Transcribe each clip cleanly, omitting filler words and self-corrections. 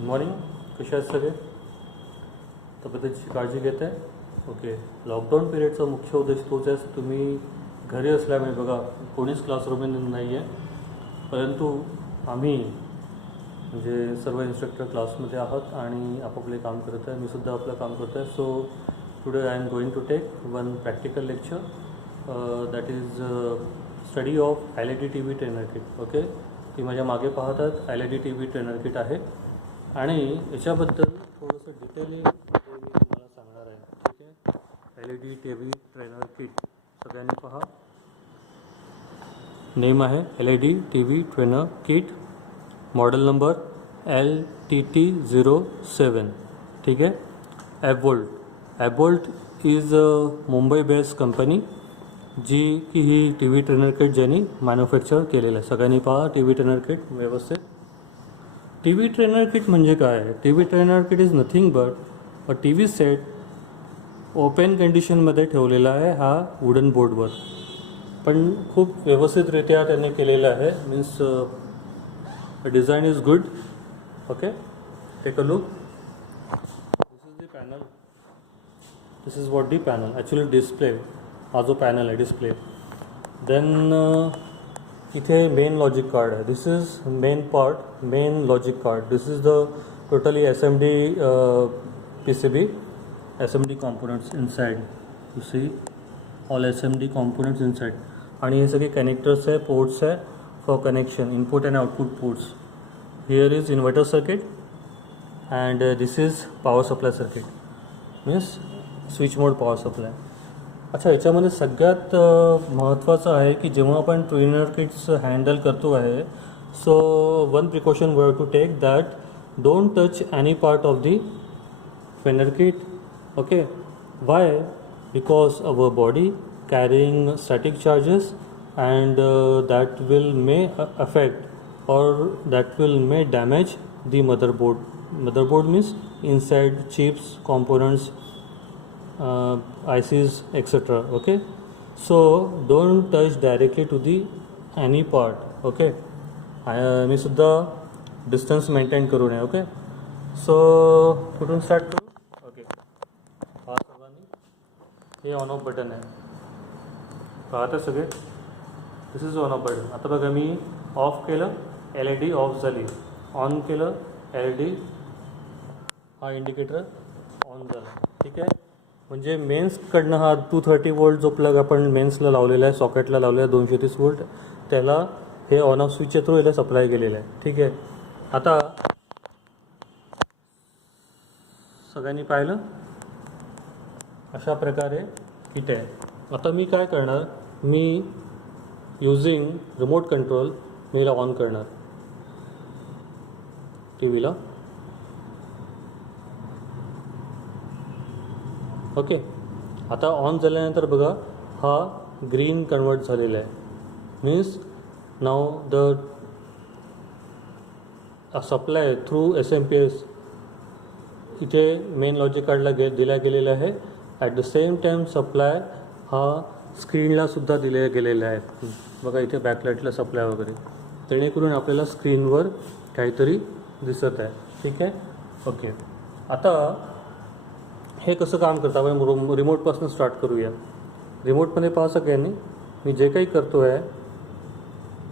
Good morning. कसे आहेत सगळे? तब्येतीची काळजी घेत आहे? ओके. लॉकडाऊन पिरियडचा मुख्य उद्देश तोच आहे. तुम्ही घरी असल्यामुळे बघा कोणीच क्लासरूममध्ये नाही आहे, परंतु आम्ही म्हणजे सर्व इन्स्ट्रक्टर क्लासमध्ये आहात आणि आपापले काम करत आहे. मी सुद्धा आपलं काम करतो आहे. So today I am going to take one practical lecture that is study of LED TV trainer kit. Okay. ती माझ्या मागे पाहतात LED TV ट्रेनर किट आहे आणि याच्याबद्दल थोडंसं डिटेलिंग मी तुम्हाला सांगणार आहे. ठीक आहे. LED TV ट्रेनर किट सगळ्यांनी पहा. नेम आहे LED TV trainer kit, model number LTT07. ठीक आहे. ॲबोल्ट इज मुंबई बेस्ड कंपनी जी की ही TV ट्रेनर किट ज्यांनी मॅन्युफॅक्चर केलेलं आहे. सगळ्यांनी पहा TV ट्रेनर किट व्यवस्थित. TV ट्रेनर किट म्हणजे काय? TV trainer kit is nothing but TV set open कंडिशनमध्ये ठेवलेला आहे हा वुडन बोर्डवर, पण खूप व्यवस्थितरित्या त्यांनी केलेलं आहे. Means design is good. Okay. Take a look. This is the panel. This is what the panel actually display. हा जो पॅनल आहे डिस्प्ले. देन इथे मेन लॉजिक कार्ड आहे. This is main part, main logic card. This is the totally SMD PCB, SMD components inside. You see all SMD components inside. आणि हे सगळे connectors आहे, ports आहे for connection, input and output ports. Here is inverter circuit and this is power supply circuit, means switch mode power supply. अच्छा, याच्यामध्ये सगळ्यात महत्त्वाचं आहे की जेव्हा आपण ट्रेनर किट्स हँडल करतो आहे, so one precaution we have to take that don't touch any part of the trainer kit. Okay, why? Because our body carrying static charges and that will may affect or that will may damage the motherboard. Motherboard means inside chips, components, ICs, etc. Okay, so don't touch directly to the any part. Okay, मी सुद्धा distance maintain करू नये. Okay, so कुठून start करू? हे on off button आहे, पाहता सगळे. दिस is on off button. आता बघा मी ऑफ केलं, LED ऑफ झाली. ऑन केलं, LED हा इंडिकेटर ऑन झाला. ठीक आहे. म्हणजे मेन्सकडनं हा 230 वोल्ट जो प्लग आपण मेन्सला लावलेला आहे, सॉकेटला लावलेला आहे 230 वोल्ट, त्याला हे ऑन ऑफ स्विचच्या थ्रू याला सप्लाय केलेलं आहे. ठीक आहे. आता सगळ्यांनी पाहिलं अशा प्रकारे किट आहे. आता मी काय करणार, मी युजिंग रिमोट कंट्रोल मी याला ऑन करणार TVला. ओके. आता ऑन झाल्यानंतर बघा हा ग्रीन कन्वर्ट झालेला आहे, means now the supply through SMPS इथे मेन लॉजिक कार्डला दिला गेलेला आहे. At the same time supply हा स्क्रीनला सुद्धा दिले गेलेला आहे. बघा इथे बॅकलाईटला सप्लाय वगैरे, जेणेकरून आपल्याला स्क्रीनवर काहीतरी दिसत आहे. ठीक आहे. ओके. आता हे कसं काम करतं आपण रिमोटपासून स्टार्ट करूया. रिमोटमध्ये पहा सगळ्यांनी, मी जे काही करतो आहे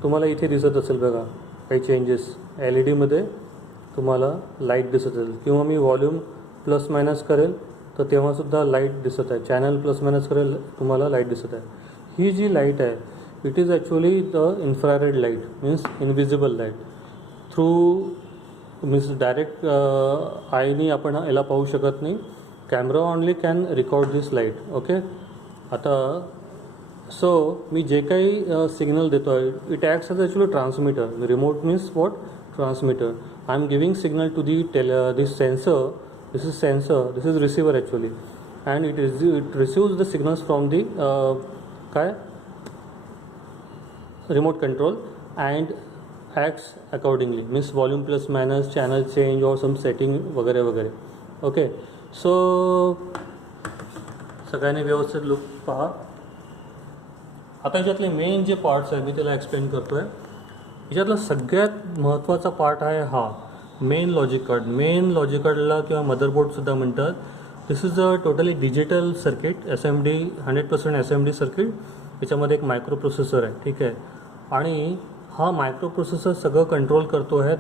तुम्हाला इथे दिसत असेल बघा काही चेंजेस. LEDमध्ये तुम्हाला लाईट दिसत असेल, किंवा मी व्हॉल्यूम प्लस मायनस करेल तर तेव्हासुद्धा लाईट दिसत आहे. चॅनल प्लस मायनस करेल तुम्हाला लाईट दिसत आहे. ही जी लाईट आहे it is actually the infrared light, means invisible light. Through means direct आयनी आपण याला पाहू शकत नाही. Camera only can record this light. Okay. आता सो मी जे काही सिग्नल देतो आहे it acts as actually transmitter. Remote means what? Transmitter. I am giving signal to the this sensor. This is sensor, this is receiver actually, and it receives the signals from the remote control and acts accordingly, means volume plus minus, channel change or some setting वगैरे वगैरे. Okay. So सगळ्यांनी व्यवस्थित look पहा. आता याच्यातले main जे parts आहेत मी त्याला एक्सप्लेन करतो आहे. याच्यातला सगळ्यात महत्त्वाचा पार्ट आहे हा मेन लॉजिक कार्डला किंवा मदरबोर्डसुद्धा म्हणतात. This is a totally digital circuit, SMD 100% SMD circuit. याच्यामध्ये एक मायक्रो प्रोसेसर आहे, ठीक आहे. आणि हा मायक्रो प्रोसेसर सगळं कंट्रोल करतो आहे.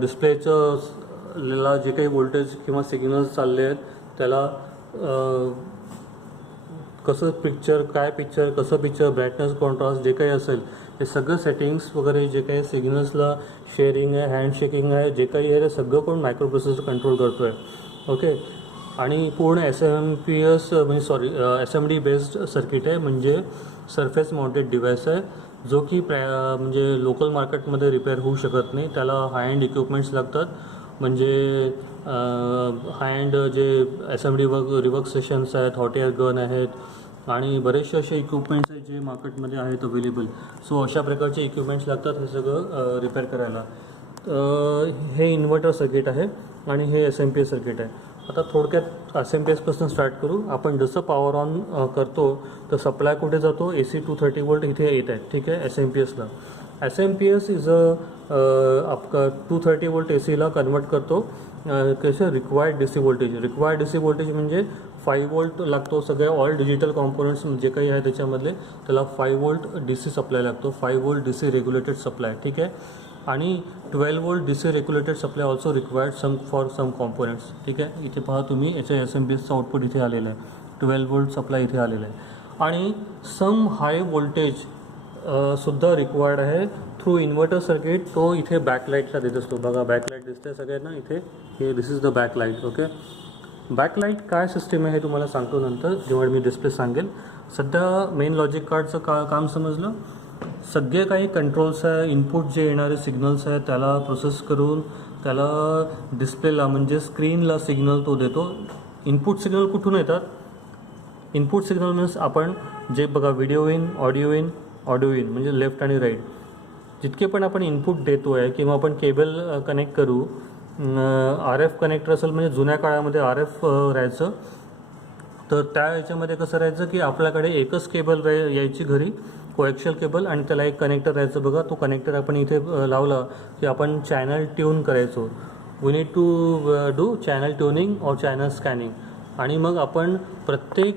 डिस्प्लेचं ला जे काही व्होल्टेज किंवा सिग्नल्स चालले आहेत त्याला कसं पिक्चर, कसं पिक्चर, ब्राईटनेस, कॉन्ट्रास्ट जे काही असेल हे सगळं सेटिंग्स वगैरे, जे काही सिग्नल्सला शेअरिंग आहे, हँड शेकिंग आहे, जे काही आहे ते सगळं पण मायक्रो प्रोसेसर कंट्रोल करतो आहे. ओके. आणि पूर्ण SMD बेस्ड सर्किट आहे, म्हणजे सरफेस माउंटेड डिव्हाइस आहे, जो की म्हणजे लोकल मार्केटमध्ये रिपेअर होऊ शकत नाही. त्याला हाय एंड इक्विपमेंट्स लागतात, म्हणजे हाय एंड जे SMD रिवर्क स्टेशन्स आहेत, हॉट एअर गन आहेत आणि बरेचसे असे इक्विपमेंट्स आहेत जे मार्केटमध्ये आहेत अवेलेबल. सो अशा प्रकारचे इक्विपमेंट्स लागतात हे सगळं रिपेअर करायला. हे इन्व्हर्टर सर्किट आहे आणि हे SMPS सर्किट आहे. आता थोडक्यात SMPSपासून स्टार्ट करू. आपण जसं पॉवर ऑन करतो तर सप्लाय कुठे जातो, AC 230 वोल्ट इथे येत आहे, ठीक आहे. SMPSला SMPS इज आपका 230 वोल्ट ACला कन्वर्ट करतो. कसं रिक्वायर्ड DC वोल्टेज म्हणजे 5 वोल्ट लागतो. सगळे ऑल डिजिटल कॉम्पोनंट्स जे काही आहे त्याच्यामधले त्याला 5 वोल्ट DC सप्लाय लागतो, 5 वोल्ट DC रेग्युलेटेड सप्लाय, ठीक आहे. आणि 12 volt DC regulated supply also required for some components, ठीक आहे. इथे पहा तुम्ही, याच्या SMPSचं आउटपुट इथे आलेलं आहे, 12 वोल्ट सप्लाय इथे आलेलं आहे. आणि सम हाय वोल्टेज सुद्धा रिक्वायर्ड आहे थ्रू इन्व्हर्टर सर्किट. तो इथे बॅकलाईटला देत असतो. बघा बॅकलाईट दिसते सगळ्यांना इथे, हे दिस is the backlight. Okay. Backlight काय सिस्टीम आहे हे तुम्हाला सांगतो नंतर जेव्हा मी डिस्प्ले सांगेल. सध्या मेन लॉजिक कार्डचं काम समजलं. सगळे काही कंट्रोल्स आहे, इनपुट जे येणारे सिग्नल्स आहेत त्याला प्रोसेस करून त्याला डिस्प्लेला म्हणजे स्क्रीनला सिग्नल तो देतो. इनपुट सिग्नल कुठून येतात? इनपुट सिग्नल मीन्स आपण जे बघा व्हिडिओ इन, ऑडिओ इन म्हणजे लेफ्ट आणि राईट, जितके पण आपण इनपुट देतो आहे किंवा आपण केबल कनेक्ट करू, RF कनेक्टर असेल म्हणजे जुन्या काळामध्ये RF राहायचं, तर त्या याच्यामध्ये कसं राहायचं की आपल्याकडे एकच केबल यायची घरी, कोएक्शियल केबल, आणि त्याला एक कनेक्टर राहायचं. बघा तो कनेक्टर आपण इथे लावला की आपण चॅनल ट्यून करायचो. We need to do channel tuning और चॅनल स्कॅनिंग. आणि मग आपण प्रत्येक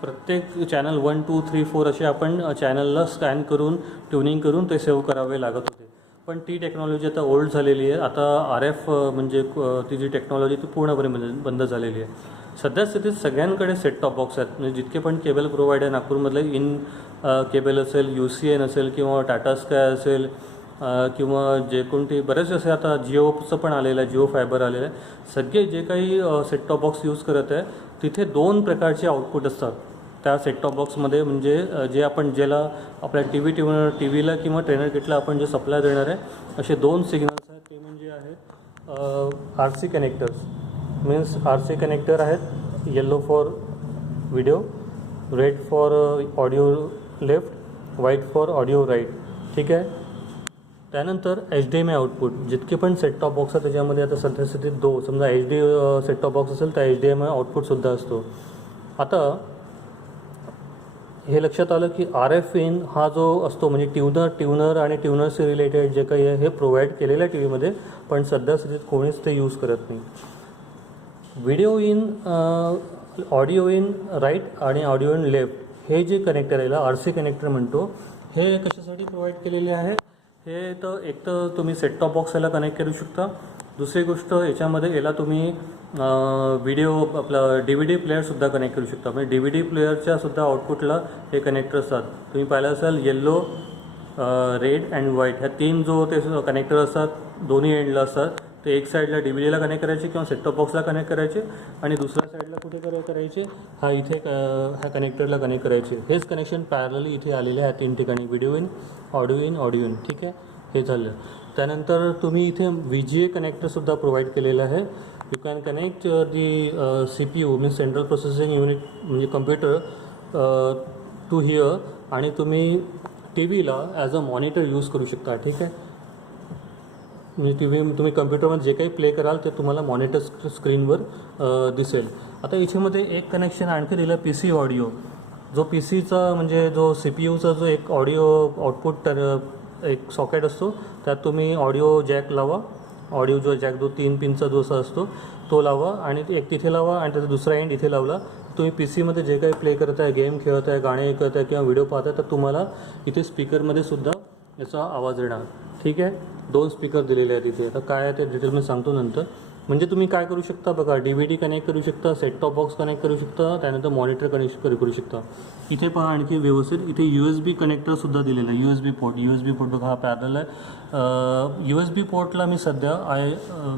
प्रत्येक चॅनल 1, 2, 3, 4 असे आपण चॅनलला स्कॅन करून ट्युनिंग करून ते सेव्ह करावे लागत होते. पण ती टेक्नॉलॉजी आता ओल्ड झालेली आहे. आता RF म्हणजे ती जी टेक्नॉलॉजी ती पूर्णपणे बंद झालेली आहे. सध्या स्थितीत सगळ्यांकडे सेट टॉप बॉक्स आहेत. म्हणजे जितके पण केबल प्रोव्हायडर नागपूरमधले इन केबल असेल, UCN असेल किंवा टाटा स्काय असेल किंवा जे कोणते बरेच असे आता जिओचं पण आलेलं आहे, जिओ फायबर आलेलं आहे. सगळे जे काही सेट टॉप बॉक्स यूज करत आहे तिथे 2 प्रकारचे आउटपुट असतात त्या सेट टॉप बॉक्समध्ये. म्हणजे जे आपण ज्याला आपल्या टीव्हीला किंवा ट्रेनर किटला आपण जे सप्लाय देणार आहे असे 2 सिग्नल्स आहेत. ते म्हणजे आहेत RC connectors. Means RC connector आहेत, yellow for video, red for audio left, white for audio right, ठीक आहे. त्यानंतर HDMI आउटपुट. जितके पण सेट टॉप बॉक्स आहेत त्याच्यामध्ये आता सध्या स्थितीत 2, समजा HD सेट टॉप बॉक्स असेल तर HDMI आउटपुटसुद्धा असतो. आता हे लक्षात आलं की RF इन हा जो असतो म्हणजे ट्यूनर आणि ट्यूनरशी रिलेटेड जे काही आहे हे प्रोव्हाइड केलेलं आहे टीव्हीमध्ये, पण सध्या स्थितीत कोणीच ते यूज करत नाही. Video in, audio in right आणि ऑडिओ इन लेफ्ट हे जे कनेक्टर आहे याला RC कनेक्टर म्हणतो. हे कशासाठी प्रोव्हाइड केलेले आहे? हे तर एक तर तुम्ही सेट टॉप बॉक्स याला कनेक्ट करू शकता. दुसरी गोष्ट याच्यामध्ये याला तुम्ही व्हिडिओ आपला DVD प्लेअरसुद्धा कनेक्ट करू शकता. म्हणजे DVD प्लेअरच्या सुद्धा आउटपुटला हे कनेक्टर असतात. तुम्ही पाहिलं असाल येल्लो, रेड अँड व्हाईट ह्या 3 जो ते कनेक्टर असतात दोन्ही एंडला असतात. ते एक साईडला DVDला कनेक्ट करायचे किंवा सेट टॉप बॉक्सला कनेक्ट करायचे आणि दुसऱ्या साईडला कुठे करायचे, हा इथे ह्या कनेक्टरला कनेक्ट करायचे. हेच कनेक्शन पॅरलली इथे आलेले आहे 3 ठिकाणी, व्हिडिओ इन, ऑडिओ इन, ठीक आहे. हे झालं. त्यानंतर तुम्ही इथे VGA कनेक्टरसुद्धा प्रोव्हाइड केलेलं आहे. You can connect the CPU means central processing unit म्हणजे कम्प्युटर टू हिअर, आणि तुम्ही TVला ॲज अ मॉनिटर यूज करू शकता, ठीक आहे. म्हणजे तुम्ही कम्प्युटरमध्ये जे काही प्ले कराल ते तुम्हाला मॉनिटर स्क्रीनवर दिसेल. आता इथेमध्ये एक कनेक्शन आणखी दिलं PC ऑडिओ. जो PCचा म्हणजे जो CPUचा जो एक ऑडिओ आउटपुट एक सॉकेट असतो, त्यात तुम्ही ऑडिओ जॅक लावा, ऑडिओ जो जॅक 3 पिनचा जो असा असतो तो लावा आणि एक तिथे लावा आणि त्याचा दुसरा एंड इथे लावला. तुम्ही पी सीमध्ये जे काही प्ले करत आहे, गेम खेळत आहे, गाणे ऐकत आहे किंवा व्हिडिओ पाहत आहे, तर तुम्हाला इथे स्पीकरमध्ये सुद्धा याचा आवाज येणार. ठीक आहे, 2 स्पीकर दिलेले आहेत इथे. आता काय आहे ते डिटेल मी सांगतो नंतर. म्हणजे तुम्ही काय करू शकता बघा, DVD कनेक्ट करू शकता, सेट टॉप बॉक्स कनेक्ट करू शकता, त्यानंतर मॉनिटर कनेक्ट करू शकता. इथे पहा आणखी व्यवस्थित इथे USB कनेक्टरसुद्धा दिलेलं आहे. USB पोर्ट बघा, हा पॅरल आहे. USB पोर्टला मी सध्या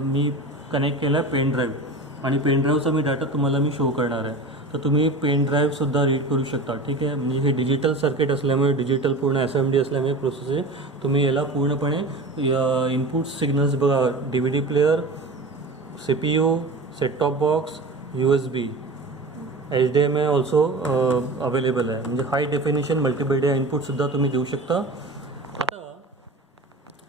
मी कनेक्ट केला आहे पेन ड्राईव्ह आणि पेन ड्राईव्हचा मी डाटा तुम्हाला मी शो करणार आहे. तर तुम्ही पेन ड्राईव्हसुद्धा रीड करू शकता. ठीक आहे, म्हणजे हे डिजिटल सर्किट असल्यामुळे, डिजिटल पूर्ण SMD असल्यामुळे प्रोसेस आहे. तुम्ही याला पूर्णपणे इनपुट सिग्नल्स बघा, DVD player, CPU, set top box, USB, HDMI also available आहे. म्हणजे हाय डेफिनेशन मल्टीमीडिया इनपुटसुद्धा तुम्ही देऊ शकता. आता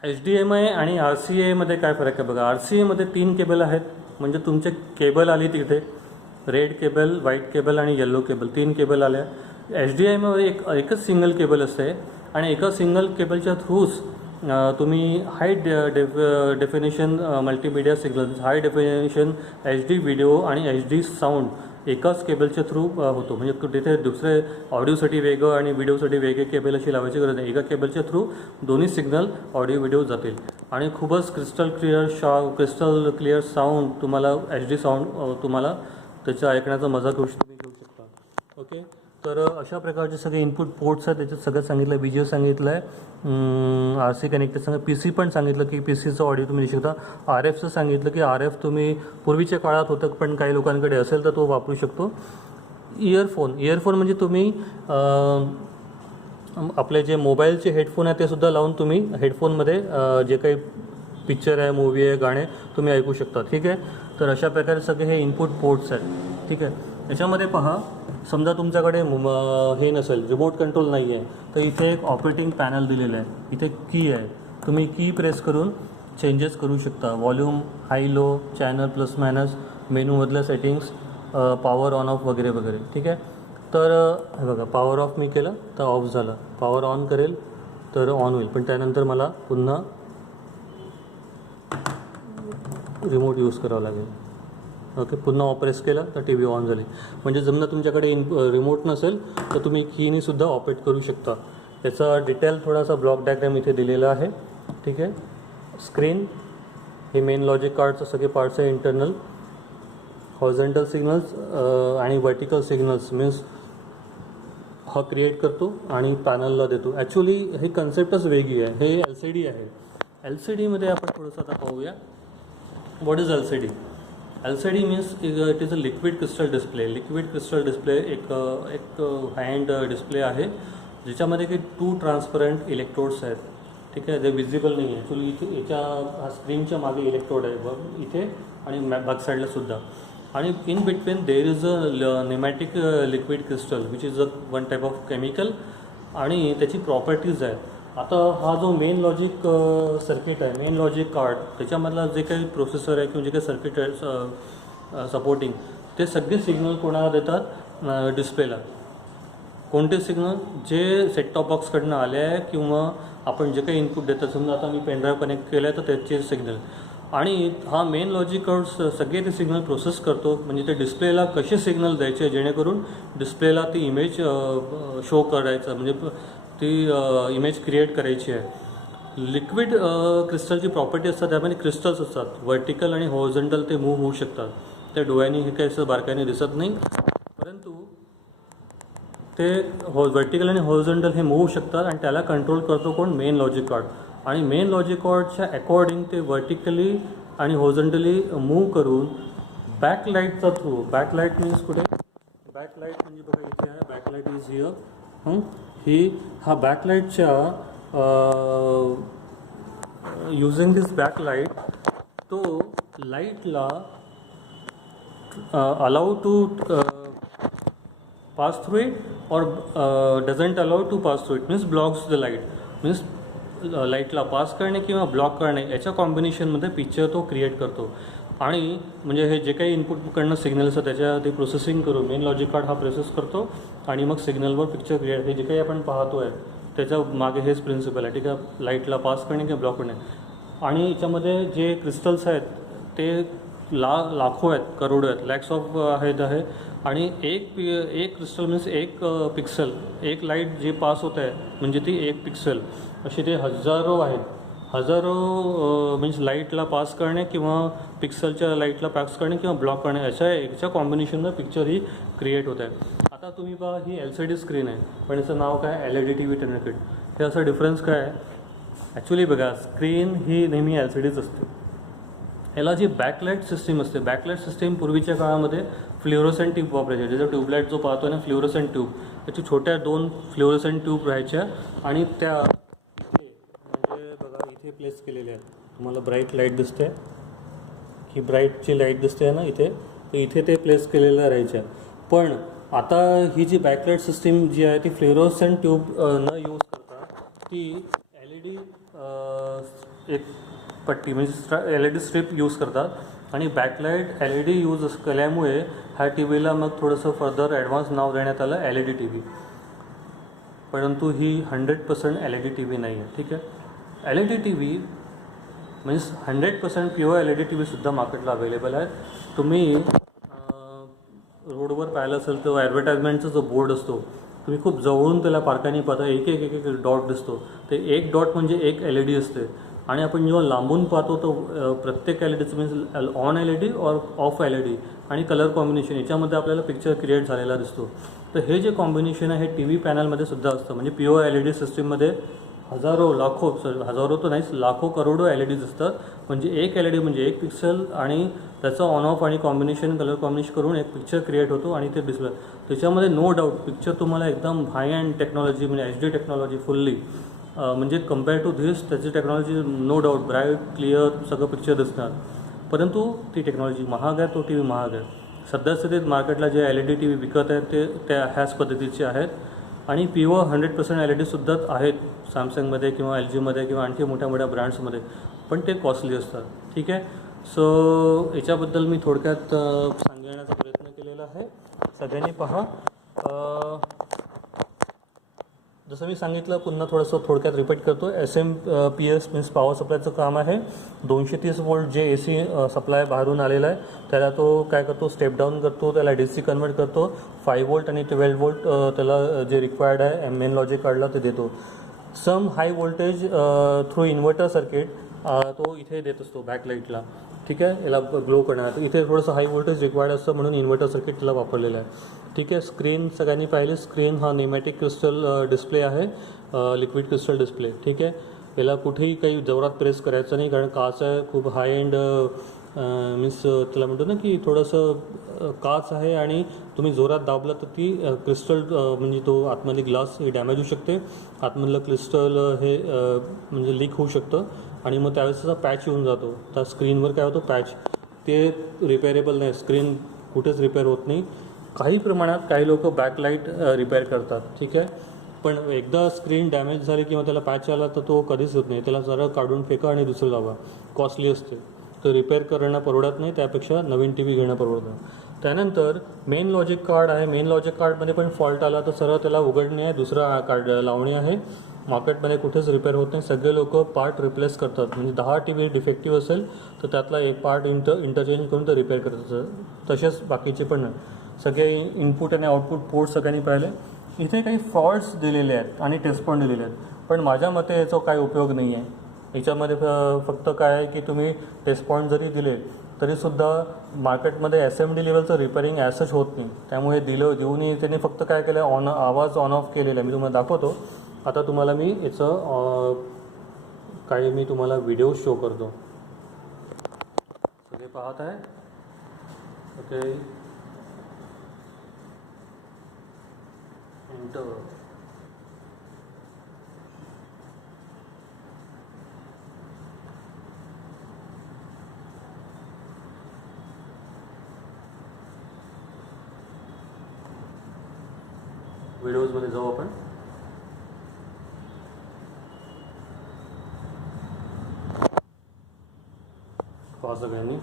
HDMI आणि RCAमध्ये काय फरक आहे बघा. RCAमध्ये 3 केबल आहेत, म्हणजे तुमचे केबल आली तिथे रेड केबल, व्हाईट केबल आणि येलो केबल, 3 केबल आल्या. HDMIमध्ये एकच सिंगल केबल असते आणि एका सिंगल केबलच्या थ्रूच तुम्ही हाय डेफिनेशन मल्टीमीडिया सिग्नल्स, हाय डेफिनेशन HD व्हिडिओ आणि HD साऊंड एकाच केबलच्या थ्रू होतो. म्हणजे तिथे दुसरे ऑडिओसाठी वेगळं आणि व्हिडिओसाठी वेगळे केबल अशी लावायची गरज नाही. एका केबलच्या थ्रू दोन्ही सिग्नल ऑडिओ व्हिडिओ जातील आणि खूपच क्रिस्टल क्लिअर साऊंड तुम्हाला, HD साऊंड तुम्हाला त्याचा ऐकण्याचा मजा तुम्ही घेऊ शकता. ओके, तर अशा प्रकारचे सगळे इनपुट पोर्ट्स आहेत. त्याच्यात सगळं सांगितलं आहे. VGA सांगितलं आहे, RC कनेक्टर सांगितलं, PC पण सांगितलं की PCचं ऑडिओ तुम्ही देऊ शकता. RFचं सांगितलं की RF तुम्ही पूर्वीच्या काळात होतं पण काही लोकांकडे असेल तर तो वापरू शकतो. इयरफोन म्हणजे तुम्ही आपले जे मोबाईलचे हेडफोन आहे ते सुद्धा लावून तुम्ही हेडफोनमध्ये जे काही पिक्चर आहे, मूवी आहे, गाणे तुम्ही ऐकू शकता. ठीक आहे, तर अशा प्रकारे सगळे हे इनपुट पोर्ट्स आहेत. ठीक आहे, याच्यामध्ये पहा, समजा तुमच्याकडे हे नसेल, रिमोट कंट्रोल नाही आहे, तर इथे एक ऑपरेटिंग पॅनल दिलेलं आहे. इथे की आहे, तुम्ही की प्रेस करून चेंजेस करू शकता. Volume, high low, channel plus minus, मेनूमधल्या सेटिंग्स, पॉवर ऑन ऑफ वगैरे वगैरे. ठीक आहे, तर हे बघा, पॉवर ऑफ मी केलं तर ऑफ झालं, पॉवर ऑन करेल तर ऑन होईल, पण त्यानंतर मला पुन्हा रिमोट यूज करावं लागेल. ओके, पुन्हा ऑपरेट केलं तर TV ऑन झाली. म्हणजे जमलं तुमच्याकडे रिमोट नसेल तर तुम्ही कीने सुद्धा ऑपरेट करू शकता. याचा डिटेल थोडासा ब्लॉक डायग्राम इथे दिलेला आहे. ठीक आहे, स्क्रीन हे मेन लॉजिक कार्डचं सगळे पार्ट्स आहे. इंटरनल हॉरिझॉन्टल सिग्नल्स आणि व्हर्टिकल सिग्नल्स मीन्स हा क्रिएट करतो आणि पॅनलला देतो. ॲक्च्युली हे कन्सेप्टच वेगळी आहे. हे LCD आहे. LCDमध्ये आपण थोडंसं आता पाहूया. What is LCD? LCD means it is a liquid crystal display. Liquid crystal display एक हँड डिस्प्ले आहे ज्याच्यामध्ये की 2 ट्रान्सपरंट इलेक्ट्रोड्स आहेत. ठीक आहे, जे विजिबल नाही आहे. ॲक्च्युली इथे याच्या स्क्रीनच्या मागे इलेक्ट्रोड आहे बघ इथे आणि बॅक साईडला सुद्धा. आणि in between there is a nematic liquid crystal which is a one type of chemical आणि त्याची प्रॉपर्टीज आहेत. आता हा जो मेन लॉजिक सर्किट आहे, मेन लॉजिक कार्ड, त्याच्यामधला जे काही प्रोसेसर आहे किंवा जे काही सर्किट आहे सपोर्टिंग, ते सगळे सिग्नल कोणाला देतात? डिस्प्लेला. कोणते सिग्नल? जे सेट टॉप बॉक्सकडनं आले आहे किंवा आपण जे काही इनपुट देतात, समजा आता मी पेनड्राईव्ह कनेक्ट केलं आहे तर त्याचे सिग्नल. आणि हा मेन लॉजिक कार्ड सगळे ते सिग्नल प्रोसेस करतो. म्हणजे ते डिस्प्लेला कसे सिग्नल द्यायचे जेणेकरून डिस्प्लेला ती इमेज शो करायचं, म्हणजे ती इमेज क्रिएट करायची आहे. लिक्विड क्रिस्टलची प्रॉपर्टी असतात, त्यामध्ये क्रिस्टल्स असतात, व्हर्टिकल आणि हॉरिझॉन्टल ते मूव्ह होऊ शकतात. त्या डोळ्यांनी हे काही असं बारकाईने दिसत नाही, परंतु ते व्हर्टिकल आणि हॉरिझॉन्टल हे मूव्ह शकतात आणि त्याला कंट्रोल करतो कोण? Main logic card. आणि मेन लॉजिक कार्डच्या अकॉर्डिंग ते व्हर्टिकली आणि हॉरिझॉन्टली मूव्ह करून बॅकलाईटचा थ्रू, बॅकलाईट मीन्स कुठे? बॅकलाईट म्हणजे बघा इथे आहे, बॅकलाईट इज हिअर. हा बॅकलाईटच्या युझिंग दिस बॅकलाईट तो लाईटला allow to pass through it or doesn't allow to pass through it means blocks the light. Means लाईटला पास करणे किंवा ब्लॉक करणे याच्या कॉम्बिनेशनमध्ये पिक्चर तो क्रिएट करतो. आणि म्हणजे हे जे काही इनपुटकडनं सिग्नल असतं त्याच्या ते प्रोसेसिंग करून मेन लॉजिक कार्ड हा प्रोसेस करतो आणि मग सिग्नलवर पिक्चर क्रिएट, हे जे काही आपण पाहतो आहे त्याच्या मागे हेच प्रिन्सिपल आहे, ठीक आहे. लाईटला पास करणे किंवा ब्लॉक करणे. आणि याच्यामध्ये जे क्रिस्टल्स आहेत ते लाखो आहेत, करोडो आहेत, लॅक्स ऑफ आहे. आणि एक क्रिस्टल मीन्स एक पिक्सल, एक लाईट जी पास होत आहे म्हणजे ती एक पिक्सल, असे ते हजारो आहेत. हजारो मीन्स लाईटला पास करणे किंवा पिक्सलच्या लाईटला पास करणे किंवा ब्लॉक करणे, याच्या कॉम्बिनेशननं पिक्चर ही क्रिएट होत आहे. आता तुम्ही पहा, ही LCD स्क्रीन आहे, पण याचं नाव काय, LED TV टर्नर किट. हे असं डिफरन्स काय आहे? ॲक्च्युली बघा, स्क्रीन ही नेहमी LCDच असते. याला जी बॅकलाईट सिस्टीम असते, बॅकलाईट सिस्टीम पूर्वीच्या काळामध्ये फ्ल्युरोसेंट ट्यूब वापरायचे. ज्याचा ट्यूबलाईट जो पाहतो ना, फ्ल्युरोसेंट ट्यूब, त्याची छोट्या 2 फ्ल्युरोसेंट ट्यूब राहायच्या आणि त्या इथे म्हणजे बघा इथे प्लेस केलेल्या आहेत. तुम्हाला ब्राईट लाईट दिसते, ही ब्राईटची लाईट दिसते ना इथे, तर इथे ते प्लेस केलेल्या राहायच्या. पण आता ही जी बॅकलाईट सिस्टीम जी आहे ती फ्ल्युरोसेंट ट्यूब न यूज करता ती LED एक पट्टी म्हणजे LED स्ट्रिप यूज करतात. आणि बॅकलाईट LED यूज केल्यामुळे ह्या टी व्हीला मग थोडंसं फर्दर ॲडव्हान्स नाव देण्यात आलं LED TV. परंतु ही 100% LED TV नाही आहे, ठीक आहे. LED TV means 100% pure LED TV सुद्धा मार्केटला अवेलेबल आहे. तुम्ही रोडवर पाहिलं असेल तर ॲडव्हर्टाइजमेंटचा जो बोर्ड असतो, तुम्ही खूप जवळून त्याला पारखाने पाहता, एक डॉट दिसतो. ते एक डॉट म्हणजे एक LED असते. आणि आपण जेव्हा लांबून पाहतो तर प्रत्येक LEDचं मीन्स ऑन LED और ऑफ LED आणि कलर कॉम्बिनेशन याच्यामध्ये आपल्याला पिक्चर क्रिएट झालेला दिसतो. तर हे जे कॉम्बिनेशन आहे हे TV पॅनलमध्ये सुद्धा असतं. म्हणजे प्युअर LED सिस्टीममध्ये हजारो तर नाहीच, लाखो करोडो LEDs असतात. म्हणजे एक LED म्हणजे एक पिक्सल आणि त्याचं ऑन ऑफ आणि कॉम्बिनेशन कलर कॉम्बिनेशन करून एक पिक्चर क्रिएट होतो आणि ते डिस्प्ले. त्याच्यामध्ये नो डाऊट पिक्चर तुम्हाला एकदम हाय अँड टेक्नॉलॉजी म्हणजे HD टेक्नॉलॉजी फुल्ली म्हणजे कम्पेअर टू धिस त्याची technology no doubt bright clear सगळं पिक्चर दिसणार. परंतु ती टेक्नॉलॉजी महाग आहे, तो TV महाग आहे. सध्या स्थितीत मार्केटला जे LED TV विकत आहेत ते त्या ह्याच पद्धतीचे आहेत. आणि प्युअर 100% LEDसुद्धा आहेत सॅमसंगमध्ये किंवा LGमध्ये किंवा आणखी मोठ्या मोठ्या ब्रँड्समध्ये, पण ते कॉस्टली असतात, ठीक आहे. सो याच्याबद्दल मी थोडक्यात सांगण्याचा प्रयत्न केलेला आहे. सगळ्यांनी पहा. जसं मी सांगितलं पुन्हा थोडंसं थोडक्यात रिपीट करतो. SMPS मीन्स पॉवर सप्लायचं काम आहे. 230 वोल्ट जे AC सप्लाय बाहेरून आलेला आहे त्याला तो काय करतो, स्टेप डाऊन करतो, त्याला DC कन्वर्ट करतो. 5 वोल्ट आणि 12 वोल्ट त्याला जे रिक्वायर्ड आहे मेन लॉजिक काढला ते देतो. Some high voltage through inverter circuit तो इथे देत असतो बॅकलाईटला, ठीक आहे, याला ग्लो करण्यात. इथे थोडंसं हाय व्होल्टेज रिक्वायर्ड असतं म्हणून इन्व्हर्टर सर्किट त्याला वापरलेलं आहे, ठीक आहे. स्क्रीन सगळ्यांनी पाहिली, स्क्रीन हा निमॅटिक क्रिस्टल डिस्प्ले आहे, लिक्विड क्रिस्टल डिस्प्ले, ठीक आहे. याला कुठेही काही जोरात प्रेस करायचं नाही कारण काच आहे, खूप हाय एंड मीन्स त्याला म्हणतो ना की थोडंसं काच आहे आणि तुम्ही जोरात दाबलं तर ती क्रिस्टल म्हणजे तो आतमध्ये ग्लास हे डॅमेज होऊ शकते. आतमधलं क्रिस्टल हे म्हणजे लीक होऊ शकतं आणि मग त्यावेळेस त्याचा पॅच येऊन जातो. त्या स्क्रीनवर काय होतं, पॅच ते रिपेअरेबल नाही, स्क्रीन कुठेच रिपेअर होत नाही. काही प्रमाणात काही लोक बॅकलाईट रिपेअर करतात, ठीक आहे. पण एकदा स्क्रीन डॅमेज झाली किंवा त्याला पॅच आला तर तो कधीच होत नाही. त्याला जरा काढून फेका आणि दुसरं लावा, कॉस्टली असते. तर रिपेअर करणं परवडत नाही, त्यापेक्षा नवीन TV घेणं परवडतं. त्यानंतर मेन लॉजिक कार्ड आहे. मेन लॉजिक कार्डमध्ये पण फॉल्ट आला तर सरळ त्याला उघडणे आहे, दुसरा कार्ड लावणे आहे. मार्केटमध्ये कुठेच रिपेअर होत नाही. सगळे लोक पार्ट रिप्लेस करतात. म्हणजे 10 TV डिफेक्टिव्ह असेल तर त्यातला एक पार्ट इंटरचेंज करून ते रिपेअर करतात. तसेच बाकीचे पण सगळे इनपुट आणि आउटपुट पोर्ट सगळ्यांनी पाहिले. इथे काही फॉल्ट्स दिलेले आहेत आणि टेस्ट पॉईंट दिलेले आहेत, पण माझ्या मते याचा काही उपयोग नाही आहे. याच्यामध्ये फक्त काय आहे की तुम्ही टेस्ट पॉईंट जरी दिले तरीसुद्धा मार्केटमध्ये SMD लेवलचं रिपेअरिंग ॲसच होत नाही. त्यामुळे देऊनही त्यांनी फक्त काय केलं, आवाज ऑन ऑफ केलेला आहे. मी तुम्हाला दाखवतो. आता तुम्हाला मी याचं काही मी तुम्हाला व्हिडिओ शो करतो. सगळे पाहत आहे, ओके. व्हिडिओजमध्ये जाऊ आपण. पहा सगळ्यांनी,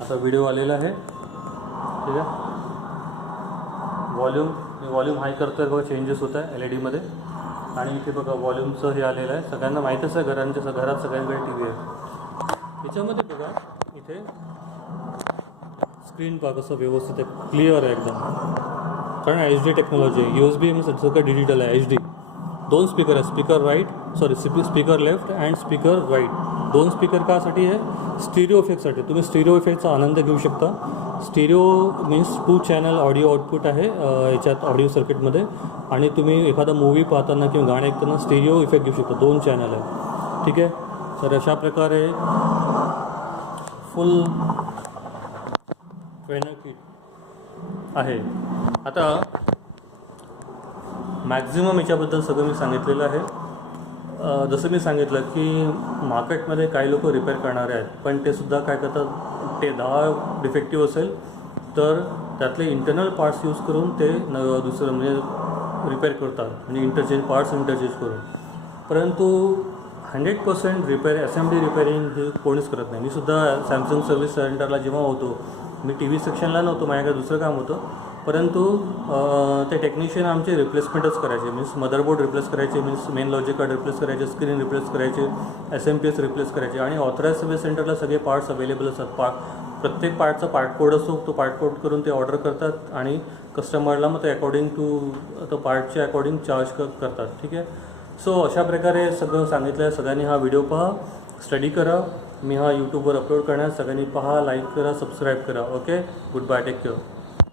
आता व्हिडिओ आलेला आहे, ठीक आहे. वॉल्यूम हाय करतोय बघा, चेंजेस होत आहे LED मध्ये. आणि इथे बघा वॉल्यूमचं हे आलेलं आहे. सगळ्यांना माहीतच आहे, घरात सगळ्यांकडे टी व्ही आहे. याच्यामध्ये बघा इथे स्क्रीन पहा कसं व्यवस्थित आहे, क्लिअर आहे एकदम, कारण HD टेक्नॉलॉजी आहे. USB सगळं डिजिटल आहे. HD 2 स्पीकर आहे, speaker left and speaker right. 2 speaker कासाठी आहे? स्टिरिओ इफेक्टसाठी. तुम्ही स्टिरिओ इफेक्टचा आनंद घेऊ शकता. Stereo means 2 channel audio output आहे याच्यात ऑडिओ सर्किटमध्ये, आणि तुम्ही एखादा मूवी पाहताना किंवा गाणं ऐकताना स्टिरिओ इफेक्ट घेऊ शकता. 2 चॅनल आहे. ठीक आहे. तर अशा प्रकारे फुल ट्रेनर किट आहे. आता मॅक्झिमम याच्याबद्दल सगळं मी सांगितलेलं आहे. जसं मी सांगितलं की मार्केटमध्ये काही लोक रिपेअर करणारे आहेत, पण ते सुद्धा काय करतात, ते 10 डिफेक्टिव्ह असेल तर त्यातले इंटरनल पार्ट्स यूज करून ते दुसरं म्हणजे रिपेअर करतात, म्हणजे पार्ट्स इंटरचेंज करून. परंतु 100% रिपेअर असेंब्ली रिपेअरिंग हे कोणीच करत नाही. मी सुद्धा सॅमसंग सर्व्हिस सेंटरला जेव्हा होतो, मी TV सेक्शनला नव्हतो, माझ्याकडे दुसरं काम होतं, परंतु ते टेक्निशियन आमचे रिप्लेसमेंटच करायचे. मीन्स मदरबोर्ड रिप्लेस करायचे, means main logic card replace करायचे, स्क्रीन रिप्लेस करायचे, SMPS रिप्लेस करायचे. आणि ऑथराइज सर्व्हिस सेंटरला सगळे पार्ट्स अवेलेबल असतात. प्रत्येक पार्टचा पार्ट कोड असतो, तो पार्ट कोड करून ते ऑर्डर करतात आणि कस्टमरला मग ते अकॉर्डिंग टू तो पार्टच्या अकॉर्डिंग चार्ज करतात. ठीक आहे. सो अशा प्रकारे सगळं सांगितलं आहे. सगळ्यांनी हा व्हिडिओ पहा, स्टडी करा. मी हा यूट्यूबवर अपलोड करण्यास सगळ्यांनी पहा, लाईक करा, सबस्क्राईब करा. Okay. Good bye, take care.